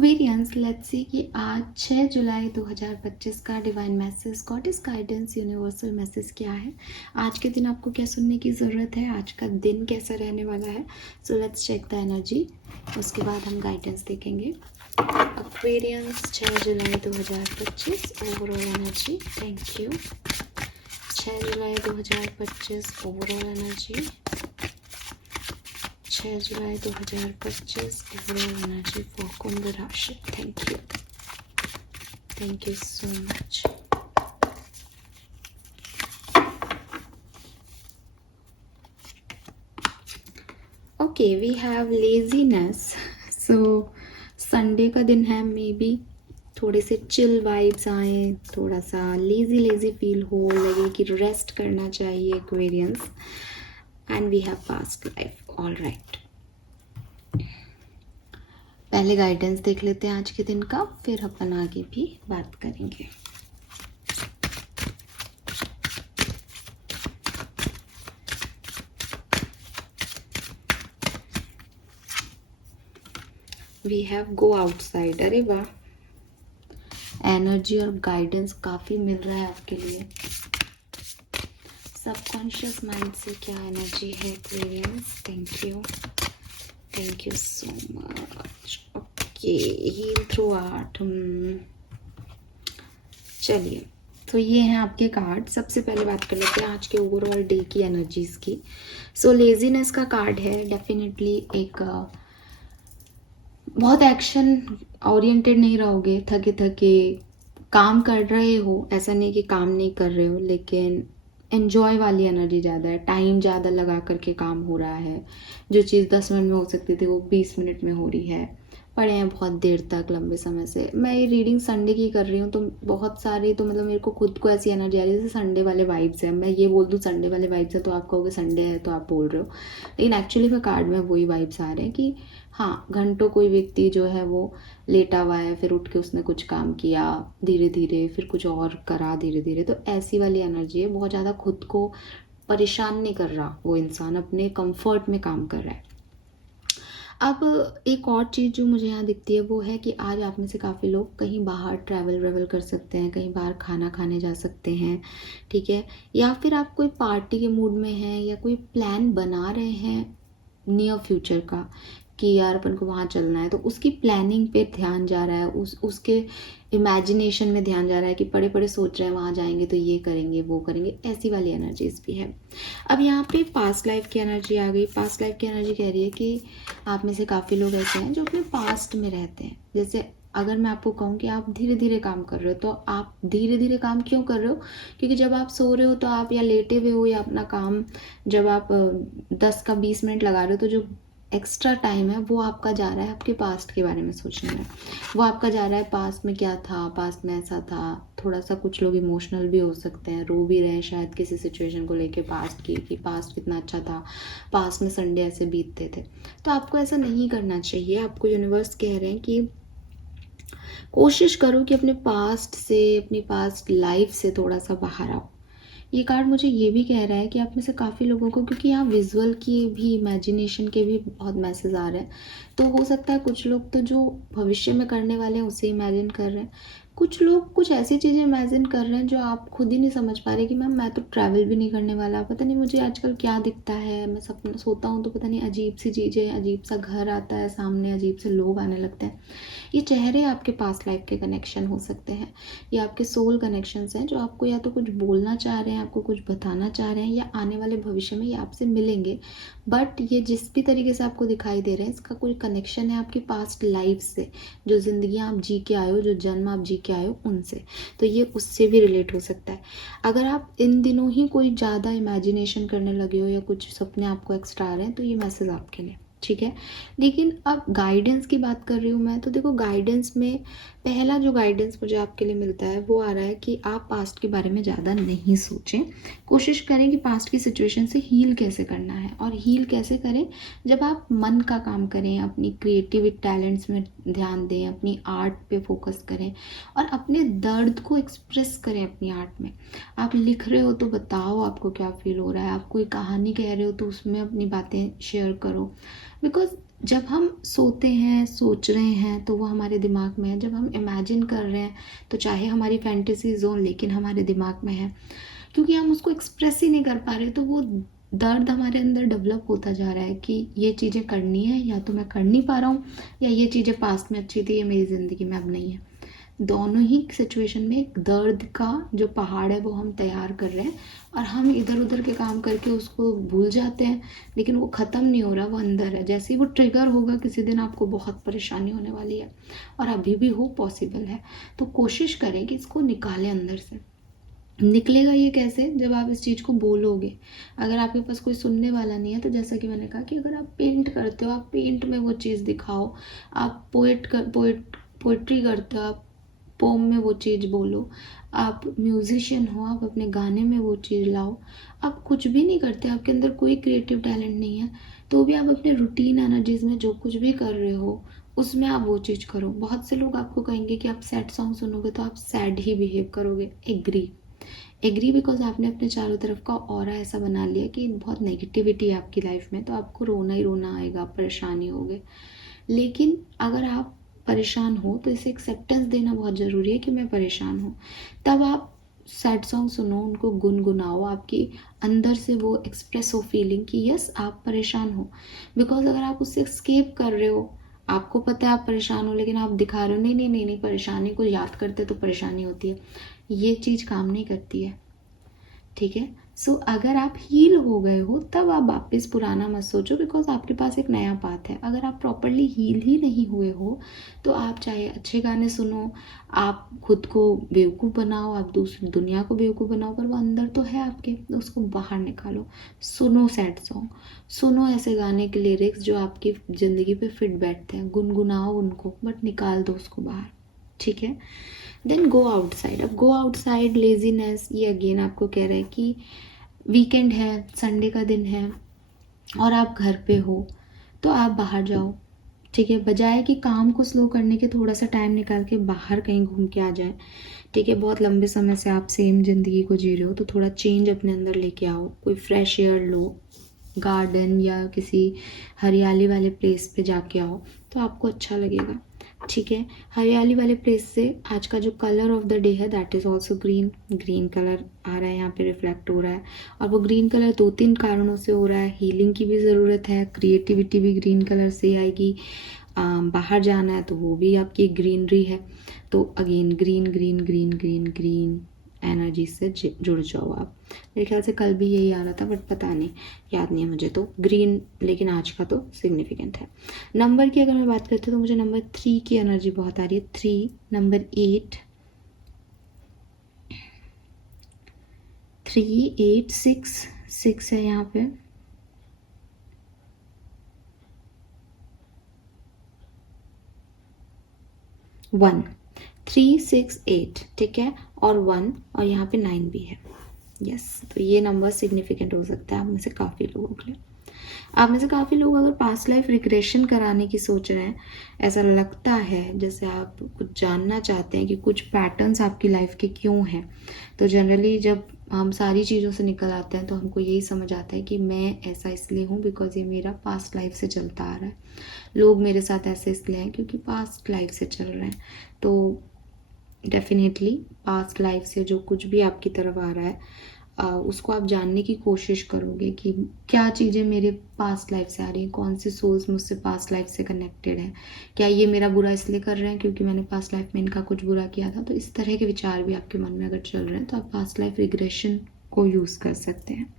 Aquarians, let's see कि आज 6 July 2025 का divine message, goddess guidance, universal message क्या है। आज के दिन आपको क्या सुनने की ज़रूरत है, आज का दिन कैसा रहने वाला है। So let's check the energy, उसके बाद हम गाइडेंस देखेंगे। Aquarians 6 July 2025 overall energy. Thank you. 6 July 2025 overall energy. 6 July 2025 overall energy for Kumbh राशि। Thank you so much. Okay, we have laziness. So Sunday का दिन है, मे बी थोड़े से चिल वाइब्स आए, थोड़ा सा लेजी फील हो, लगे कि रेस्ट करना चाहिए Aquarians. And we have past life. All right, पहले गाइडेंस देख लेते हैं आज के दिन का, फिर अपन आगे भी बात करेंगे। We have go outside. अरे वाह, एनर्जी और गाइडेंस काफ़ी मिल रहा है आपके लिए। सबकॉन्शियस माइंड से क्या एनर्जी है Aquarians. Thank you so much. Okay, heal through art. चलिए, तो ये हैं आपके कार्ड। सबसे पहले बात कर लेते हैं आज के ओवरऑल डे की एनर्जीज की। सो लेजीनेस का कार्ड है, डेफिनेटली एक बहुत एक्शन ओरिएंटेड नहीं रहोगे, थके थके काम कर रहे हो, ऐसा नहीं कि काम नहीं कर रहे हो, लेकिन एन्जॉय वाली एनर्जी ज़्यादा है। टाइम ज़्यादा लगा करके काम हो रहा है, जो चीज़ 10 मिनट में हो सकती थी वो 20 मिनट में हो रही है। पढ़े हैं बहुत देर तक, लंबे समय से। मैं ये रीडिंग संडे की कर रही हूँ, तो बहुत सारी, तो मतलब मेरे को खुद को ऐसी एनर्जी आ रही है जैसे संडे वाले वाइब्स है। मैं ये बोल दूँ संडे वाले वाइब्स है तो आप कहोगे संडे है तो आप बोल रहे हो, लेकिन एक्चुअली में कार्ड में वही वाइब्स आ रहे हैं कि हाँ, घंटों कोई व्यक्ति जो है वो लेटा हुआ है, फिर उठ के उसने कुछ काम किया धीरे धीरे, फिर कुछ और करा धीरे धीरे। तो ऐसी वाली एनर्जी है, बहुत ज़्यादा खुद को परेशान नहीं कर रहा वो इंसान, अपने कंफर्ट में काम कर रहा है। अब एक और चीज़ जो मुझे यहाँ दिखती है वो है कि आज आप में से काफ़ी लोग कहीं बाहर ट्रैवल कर सकते हैं, कहीं बाहर खाना खाने जा सकते हैं, ठीक है। या फिर आप कोई पार्टी के मूड में हैं, या कोई प्लान बना रहे हैं नियर फ्यूचर का कि यार अपन को वहाँ चलना है, तो उसकी प्लानिंग पे ध्यान जा रहा है, उसके इमेजिनेशन में ध्यान जा रहा है कि पड़े पड़े सोच रहे हैं वहाँ जाएंगे तो ये करेंगे वो करेंगे। ऐसी वाली एनर्जीज भी है। अब यहाँ पे पास्ट लाइफ की एनर्जी आ गई। पास्ट लाइफ की एनर्जी कह रही है कि आप में से काफ़ी लोग ऐसे हैं जो अपने पास्ट में रहते हैं। जैसे अगर मैं आपको कहूँ कि आप धीरे धीरे काम कर रहे हो, तो आप धीरे धीरे काम क्यों कर रहे हो? क्योंकि जब आप सो रहे हो तो आप या लेटे हुए हो, या अपना काम जब आप 10 का 20 मिनट लगा रहे हो, तो जो एक्स्ट्रा टाइम है वो आपका जा रहा है आपके पास्ट के बारे में सोचने में। वो आपका जा रहा है पास्ट में क्या था, पास्ट में ऐसा था। थोड़ा सा कुछ लोग इमोशनल भी हो सकते हैं, रो भी रहे हैं शायद किसी सिचुएशन को लेके पास्ट की, कि पास्ट कितना अच्छा था, पास्ट में संडे ऐसे बीतते थे। तो आपको ऐसा नहीं करना चाहिए। आपको यूनिवर्स कह रहे हैं कि कोशिश करो कि अपने पास्ट से, अपनी पास्ट लाइफ से थोड़ा सा बाहर आओ। ये कार्ड मुझे ये भी कह रहा है कि आप में से काफ़ी लोगों को, क्योंकि यहाँ विजुअल की भी, इमेजिनेशन के भी बहुत मैसेज आ रहे हैं, तो हो सकता है कुछ लोग तो जो भविष्य में करने वाले हैं उसे इमेजिन कर रहे हैं। कुछ लोग कुछ ऐसी चीज़ें इमेजिन कर रहे हैं जो आप खुद ही नहीं समझ पा रहे कि मैम मैं तो ट्रैवल भी नहीं करने वाला, पता नहीं मुझे आजकल क्या दिखता है, मैं सपना सोता हूँ तो पता नहीं अजीब सी चीज़ें, अजीब सा घर आता है सामने, अजीब से लोग आने लगते हैं। ये चेहरे आपके पास्ट लाइफ के कनेक्शन हो सकते हैं, ये आपके सोल कनेक्शंस हैं जो आपको या तो कुछ बोलना चाह रहे हैं, आपको कुछ बताना चाह रहे हैं, या आने वाले भविष्य में ये आपसे मिलेंगे। बट ये जिस भी तरीके से आपको दिखाई दे रहे हैं, इसका कोई कनेक्शन है आपकी पास्ट लाइफ से, जो ज़िंदगी आप जी के आए हो, जो जन्म आप जी के आए हो उनसे। तो ये उससे भी रिलेट हो सकता है। अगर आप इन दिनों ही कोई ज़्यादा इमेजिनेशन करने लगे हो, या कुछ सपने आपको एक्स्ट्रा आ रहे हैं, तो ये मैसेज आपके लिए, ठीक है। लेकिन अब गाइडेंस की बात कर रही हूँ मैं, तो देखो गाइडेंस में पहला जो गाइडेंस मुझे आपके लिए मिलता है वो आ रहा है कि आप पास्ट के बारे में ज़्यादा नहीं सोचें। कोशिश करें कि पास्ट की सिचुएशन से हील कैसे करना है, और हील कैसे करें जब आप मन का काम करें, अपनी क्रिएटिव टैलेंट्स में ध्यान दें, अपनी आर्ट पे फोकस करें, और अपने दर्द को एक्सप्रेस करें अपनी आर्ट में। आप लिख रहे हो तो बताओ आपको क्या फील हो रहा है, आप कोई कहानी कह रहे हो तो उसमें अपनी बातें शेयर करो। बिकॉज जब हम सोते हैं, सोच रहे हैं, तो वो हमारे दिमाग में है। जब हम इमेजिन कर रहे हैं, तो चाहे हमारी फैंटेसी ज़ोन लेकिन हमारे दिमाग में है, क्योंकि हम उसको एक्सप्रेस ही नहीं कर पा रहे। तो वो दर्द हमारे अंदर डेवलप होता जा रहा है कि ये चीज़ें करनी है, या तो मैं कर नहीं पा रहा हूँ, या ये चीज़ें पास्ट में अच्छी थी, ये मेरी ज़िंदगी में अब नहीं है। दोनों ही सिचुएशन में एक दर्द का जो पहाड़ है वो हम तैयार कर रहे हैं, और हम इधर उधर के काम करके उसको भूल जाते हैं, लेकिन वो ख़त्म नहीं हो रहा, वो अंदर है। जैसे ही वो ट्रिगर होगा किसी दिन, आपको बहुत परेशानी होने वाली है, और अभी भी हो पॉसिबल है। तो कोशिश करें कि इसको निकालें अंदर से। निकलेगा ये कैसे? जब आप इस चीज़ को बोलोगे। अगर आपके पास कोई सुनने वाला नहीं है, तो जैसा कि मैंने कहा कि अगर आप पेंट करते हो, आप पेंट में वो चीज़ दिखाओ। आप पोइट्री करते हो, आप पोम में वो चीज़ बोलो। आप म्यूजिशियन हो, आप अपने गाने में वो चीज़ लाओ। आप कुछ भी नहीं करते, आपके अंदर कोई क्रिएटिव टैलेंट नहीं है, तो भी आप अपने रूटीन एनर्जीज में जो कुछ भी कर रहे हो, उसमें आप वो चीज़ करो। बहुत से लोग आपको कहेंगे कि आप सैड सॉन्ग सुनोगे तो आप सैड ही बिहेव करोगे। एग्री बिकॉज आपने अपने चारों तरफ का ऑरा ऐसा बना लिया कि बहुत नेगेटिविटी है आपकी लाइफ में, तो आपको रोना ही रोना आएगा, परेशानी होगे। लेकिन अगर आप परेशान हो, तो इसे एक्सेप्टेंस देना बहुत ज़रूरी है कि मैं परेशान हूँ। तब आप सैड सॉन्ग सुनो, उनको गुनगुनाओ, आपकी अंदर से वो एक्सप्रेस हो फीलिंग कि यस आप परेशान हो। बिकॉज अगर आप उससे escape कर रहे हो, आपको पता है आप परेशान हो, लेकिन आप दिखा रहे हो नहीं नहीं नहीं नहीं, परेशानी को याद करते तो परेशानी होती है, ये चीज़ काम नहीं करती है। ठीक है। सो अगर आप हील हो गए हो, तब आप वापस पुराना मत सोचो, बिकॉज आपके पास एक नया पाथ है। अगर आप प्रॉपरली हील ही नहीं हुए हो, तो आप चाहे अच्छे गाने सुनो, आप खुद को बेवकूफ़ बनाओ, आप दूसरी दुनिया को बेवकूफ़ बनाओ, पर वो अंदर तो है आपके, तो उसको बाहर निकालो। सुनो सैड सॉन्ग, सुनो ऐसे गाने के लिरिक्स जो आपकी ज़िंदगी पे फिट बैठते हैं, गुनगुनाओ उनको, बट निकाल दो उसको बाहर। ठीक है। Then go outside. अब गो आउटसाइड, लेजीनेस, ये अगेन आपको कह रहा है कि वीकेंड है, संडे का दिन है, और आप घर पे हो, तो आप बाहर जाओ। ठीक है। बजाय कि काम को स्लो करने के, थोड़ा सा टाइम निकाल के बाहर कहीं घूम के आ जाए। ठीक है। बहुत लंबे समय से आप सेम ज़िंदगी को जी रहे हो, तो थोड़ा चेंज अपने अंदर लेके आओ। कोई फ्रेश एयर लो, गार्डन या किसी हरियाली वाले प्लेस पे जाके आओ, तो आपको अच्छा लगेगा। ठीक है। हरियाली वाले प्लेस से, आज का जो कलर ऑफ द डे है that is also green. Green colour आ रहा है यहाँ पे, रिफ्लेक्ट हो रहा है, और वो ग्रीन कलर 2-3 कारणों से हो रहा है। हीलिंग की भी ज़रूरत है, क्रिएटिविटी भी ग्रीन कलर से आएगी। बाहर जाना है तो वो भी आपकी ग्रीनरी है। तो again green green green green green energy से जुड़ जाओ आप। मेरे ख्याल से कल भी यही आ रहा था, बट पता नहीं, याद नहीं है मुझे तो ग्रीन, लेकिन आज का तो सिग्निफिकेंट है। नंबर की अगर मैं बात करती हूँ, तो मुझे नंबर 3 की एनर्जी बहुत आ रही है। 3, नंबर 8, 3, 8, 6 है यहाँ पे। 1, 3, 6, 8, ठीक है, और 1, और यहाँ पे 9 भी है। यस, तो ये नंबर सिग्निफिकेंट हो सकता है आप में से काफ़ी लोगों के लिए। आप में से काफ़ी लोग अगर पास्ट लाइफ रिग्रेशन कराने की सोच रहे हैं, ऐसा लगता है जैसे आप कुछ जानना चाहते हैं कि कुछ पैटर्न्स आपकी लाइफ के क्यों हैं, तो जनरली जब हम सारी चीज़ों से निकल आते हैं, तो हमको यही समझ आता है कि मैं ऐसा इसलिए हूँ बिकॉज ये मेरा पास्ट लाइफ से चलता आ रहा है। लोग मेरे साथ ऐसे इसलिए हैं क्योंकि पास्ट लाइफ से चल रहे हैं। तो डेफिनेटली पास्ट लाइफ से जो कुछ भी आपकी तरफ आ रहा है, उसको आप जानने की कोशिश करोगे कि क्या चीज़ें मेरे पास्ट लाइफ से आ रही हैं, कौन सी सोल्स मुझसे पास्ट लाइफ से कनेक्टेड हैं, क्या ये मेरा बुरा इसलिए कर रहे हैं क्योंकि मैंने पास्ट लाइफ में इनका कुछ बुरा किया था। तो इस तरह के विचार भी आपके मन में अगर चल रहे हैं, तो आप पास्ट लाइफ रिग्रेशन को यूज़ कर सकते हैं।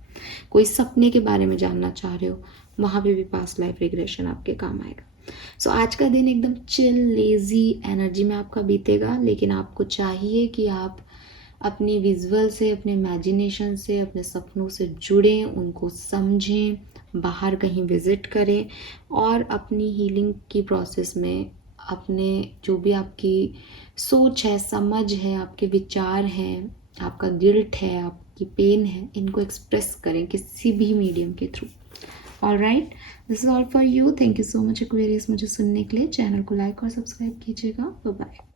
कोई सपने के बारे में जानना चाह रहे हो, वहाँ पे भी पास्ट लाइफ रिग्रेशन आपके काम आएगा। सो आज का दिन एकदम चिल लेज़ी एनर्जी में आपका बीतेगा, लेकिन आपको चाहिए कि आप अपनी विजुअल से, अपने इमेजिनेशन से, अपने सपनों से जुड़ें, उनको समझें, बाहर कहीं विज़िट करें, और अपनी हीलिंग की प्रोसेस में अपने जो भी आपकी सोच है, समझ है, आपके विचार हैं, आपका गिल्ट है, आपकी पेन है, इनको एक्सप्रेस करें किसी भी मीडियम के through. Alright, this is all for you. Thank you so much Aquarius मुझे सुनने के लिए। चैनल को लाइक और सब्सक्राइब कीजिएगा। Bye bye.